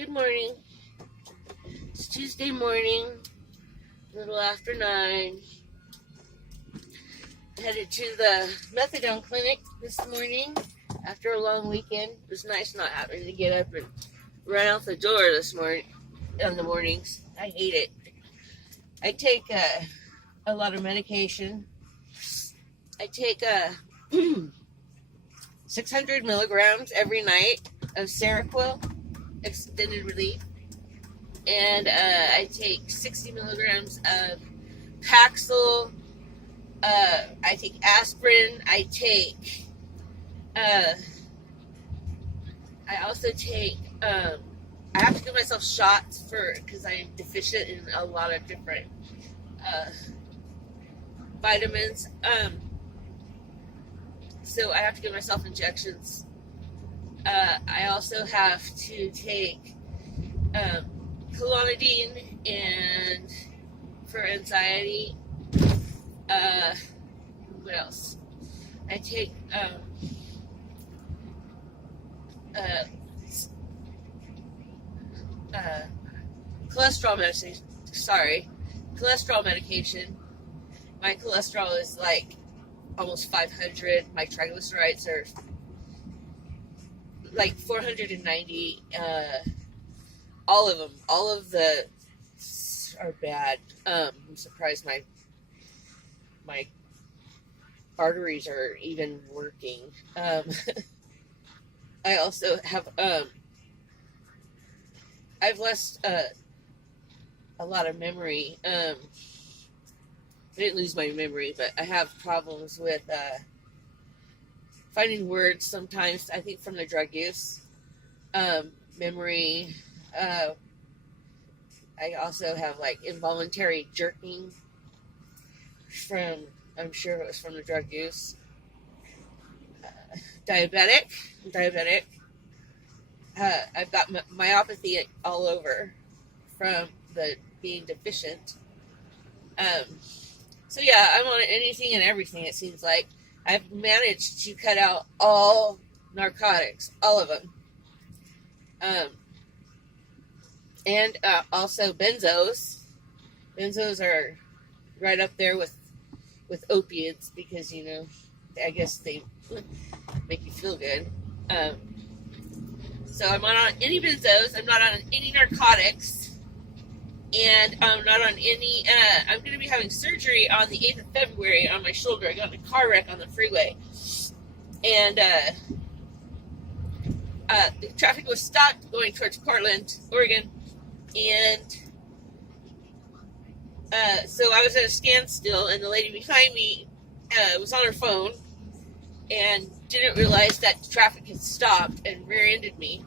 Good morning. It's Tuesday morning, a little after 9. Headed to the Methadone clinic this morning after a long weekend. It was nice not having to get up and run out the door this morning in the mornings. I hate it. I take a lot of medication. I take 600 milligrams every night of Seroquel, extended relief. And I take 60 milligrams of Paxil. I take aspirin. I also take, I have to give myself shots because I'm deficient in a lot of different vitamins. So I have to give myself injections. I also have to take clonidine and for anxiety. What else? I take cholesterol medication. Cholesterol medication. My cholesterol is like almost 500. My triglycerides are like 490. All of them. All of the are bad. I'm surprised my arteries are even working. I also have I've lost a lot of memory. I didn't lose my memory, but I have problems with finding words sometimes. I think from the drug use. Memory. I also have like involuntary jerking from, I'm sure it was from the drug use. Diabetic. I've got myopathy all over from the being deficient. So yeah, I'm on anything and everything, it seems like. I've managed to cut out all narcotics, all of them. And also benzos. Benzos are right up there with opiates because, you know, I guess they make you feel good. So I'm not on any benzos. I'm not on any narcotics. And I'm not on any, I'm going to be having surgery on the 8th of February on my shoulder. I got in a car wreck on the freeway. And the traffic was stopped going towards Portland, Oregon. And so I was at a standstill, and the lady behind me was on her phone and didn't realize that the traffic had stopped and rear-ended me.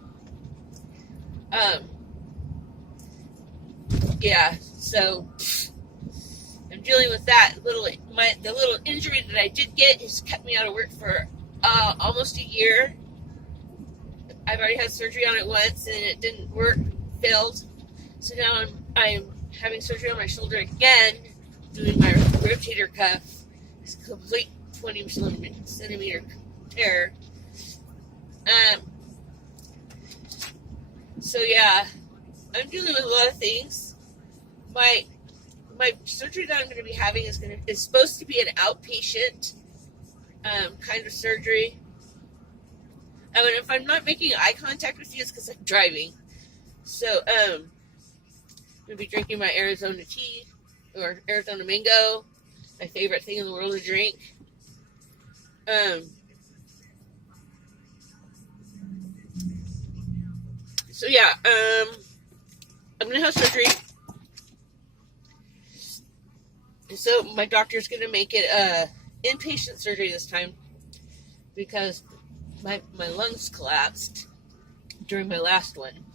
Yeah, so I'm dealing with that. The little injury that I did get has kept me out of work for almost a year. I've already had surgery on it once, and it didn't work, failed. So now I'm having surgery on my shoulder again, doing my rotator cuff. It's a complete 20 centimeter tear. So yeah, I'm dealing with a lot of things. My surgery that I'm going to be having is supposed to be an outpatient kind of surgery. I mean, if I'm not making eye contact with you, it's because I'm driving. So I'm going to be drinking my Arizona tea or Arizona mango, my favorite thing in the world to drink. So yeah, I'm going to have surgery. So my doctor's going to make it inpatient surgery this time because my lungs collapsed during my last one.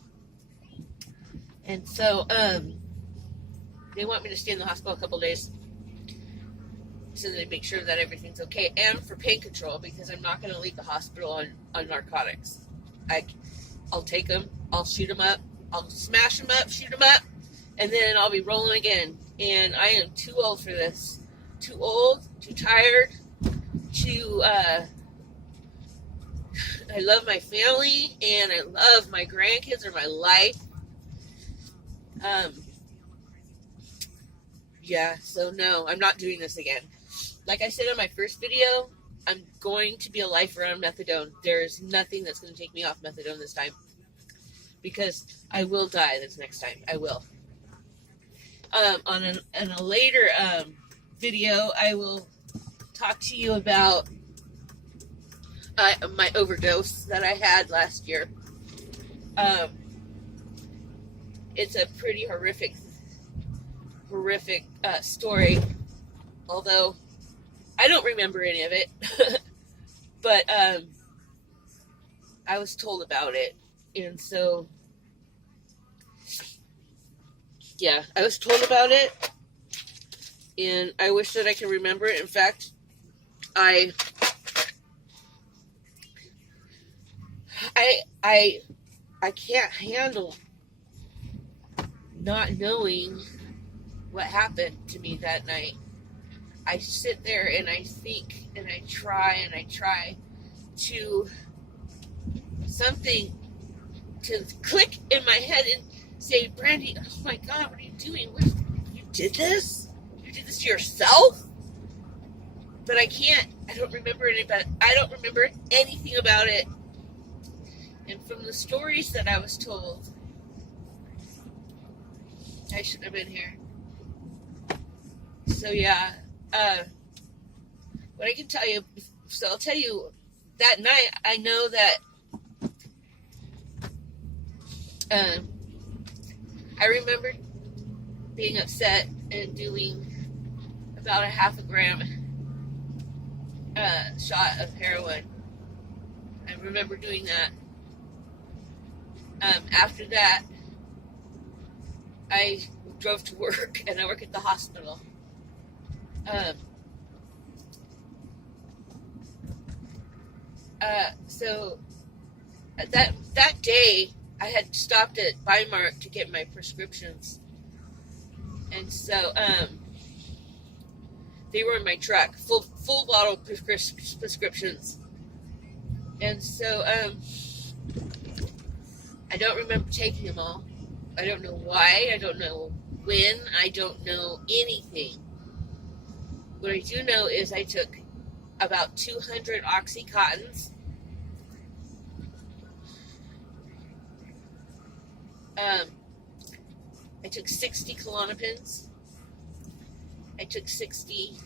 And so they want me to stay in the hospital a couple days so they make sure that everything's okay, and for pain control because I'm not going to leave the hospital on narcotics. I'll take them, I'll shoot them up, I'll smash them up, shoot them up, and then I'll be rolling again. And I am too old for this. Too old, too tired, too, I love my family, and I love my grandkids are my life. Um, yeah, so no, I'm not doing this again. Like I said in my first video, I'm going to be a lifer on methadone. There's nothing that's going to take me off methadone this time. Because I will die this next time. I will. On a later video, I will talk to you about my overdose that I had last year. It's a pretty horrific story, although I don't remember any of it. But I was told about it, and so yeah, I was told about it, and I wish that I could remember it. In fact, I can't handle not knowing what happened to me that night. I sit there and I think and I try to something to click in my head and say, Brandy, oh my God, what are you doing? You did this? You did this to yourself? But I can't. I don't remember anything about it. And from the stories that I was told, I shouldn't have been here. So yeah, what I can tell you, so I'll tell you, that night, I know that I remember being upset and doing about a half a gram shot of heroin. I remember doing that. After that, I drove to work, and I work at the hospital. So that day, I had stopped at Biomark to get my prescriptions, and so they were in my truck, full bottle prescriptions, and so I don't remember taking them all. I don't know why. I don't know when. I don't know anything. What I do know is I took about 200 Oxycontins. I took 60 Klonopins. I took 60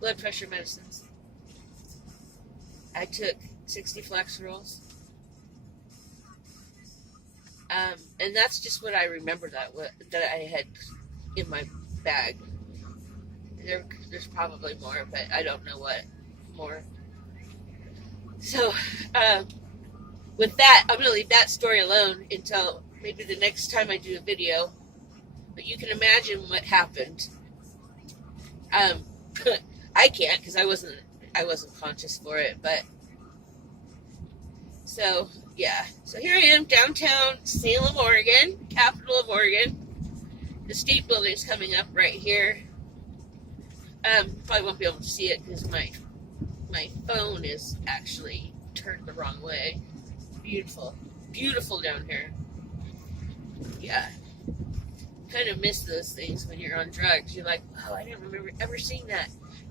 blood pressure medicines. I took 60 Flexerils. And that's just what I remember that I had in my bag. There's probably more, but I don't know what more. So, with that, I'm going to leave that story alone until maybe the next time I do a video. But you can imagine what happened. I can't, because I wasn't conscious for it, but so yeah. So here I am, downtown Salem, Oregon, capital of Oregon. The state building's coming up right here. Probably won't be able to see it because my phone is actually turned the wrong way. Beautiful down here. Yeah. Kind of miss those things when you're on drugs. You're like, oh, I didn't remember ever seeing that.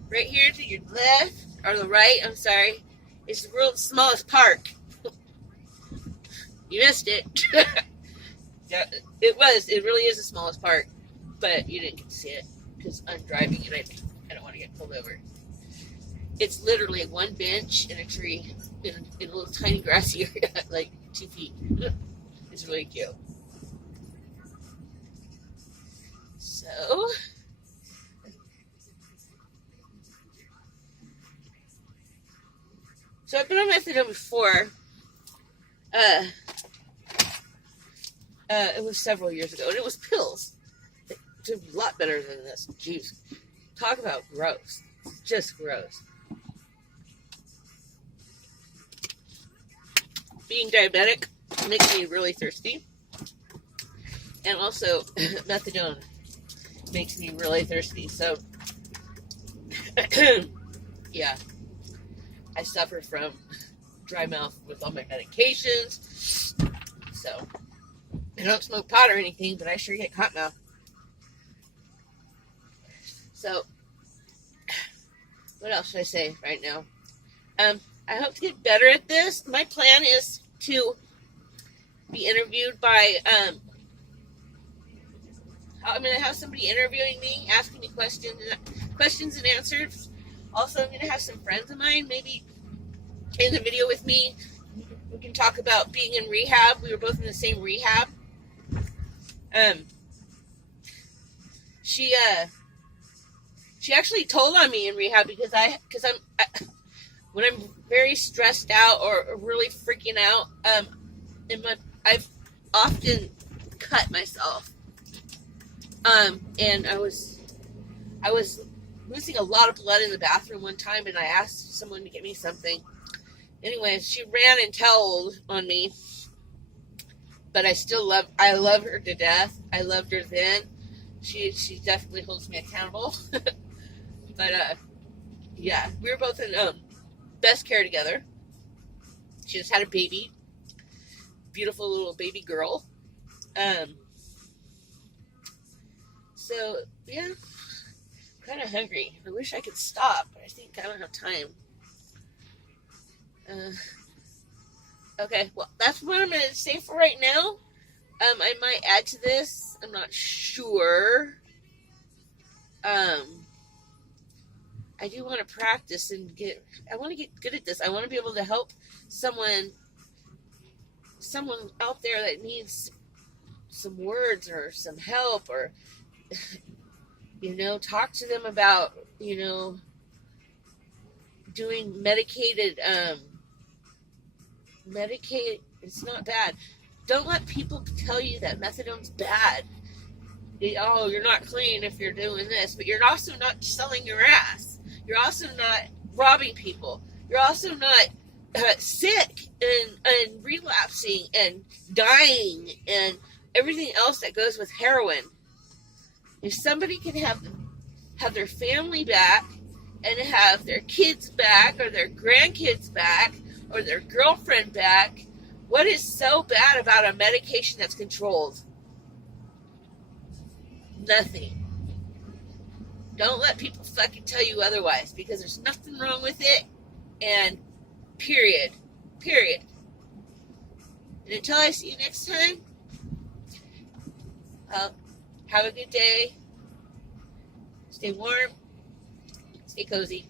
Right here to your left, or the right, I'm sorry, is the world's smallest park. You missed it. Yeah, it really is the smallest park, but you didn't get to see it because I'm driving and I don't want to get pulled over. It's literally one bench and a tree in a little tiny grassy area, like 2 feet. It's really cute. So, I've been on methadone before. It was several years ago, and it was pills. It's a lot better than this. Jeez. Talk about gross. It's just gross. Being diabetic makes me really thirsty. And also, methadone makes me really thirsty. So, yeah. I suffer from dry mouth with all my medications. So I don't smoke pot or anything, but I sure get cottonmouth. So what else should I say right now? I hope to get better at this. My plan is to be interviewed by, I'm going to have somebody interviewing me, asking me questions and answers. Also, I'm going to have some friends of mine maybe in the video with me. We can talk about being in rehab. We were both in the same rehab. She actually told on me in rehab because when I'm very stressed out or really freaking out, I've often cut myself. And I was losing a lot of blood in the bathroom one time, and I asked someone to get me something. Anyways, she ran and told on me, but I love her to death. I loved her then. She definitely holds me accountable. But yeah, we were both in best care together. She just had a baby, beautiful little baby girl. So yeah, I'm kind of hungry. I wish I could stop, but I think I don't have time. Okay, well, that's what I'm going to say for right now. I might add to this. I'm not sure. I do want to practice and I want to get good at this. I want to be able to help someone out there that needs some words or some help, or, talk to them about, doing medicated, it's not bad. Don't let people tell you that methadone's bad. Oh, you're not clean if you're doing this, but you're also not selling your ass. You're also not robbing people. You're also not sick and relapsing and dying and everything else that goes with heroin. If somebody can have their family back and have their kids back or their grandkids back or their girlfriend back, what is so bad about a medication that's controlled? Nothing. Don't let people fucking tell you otherwise, because there's nothing wrong with it, and period. And until I see you next time, have a good day. Stay warm. Stay cozy.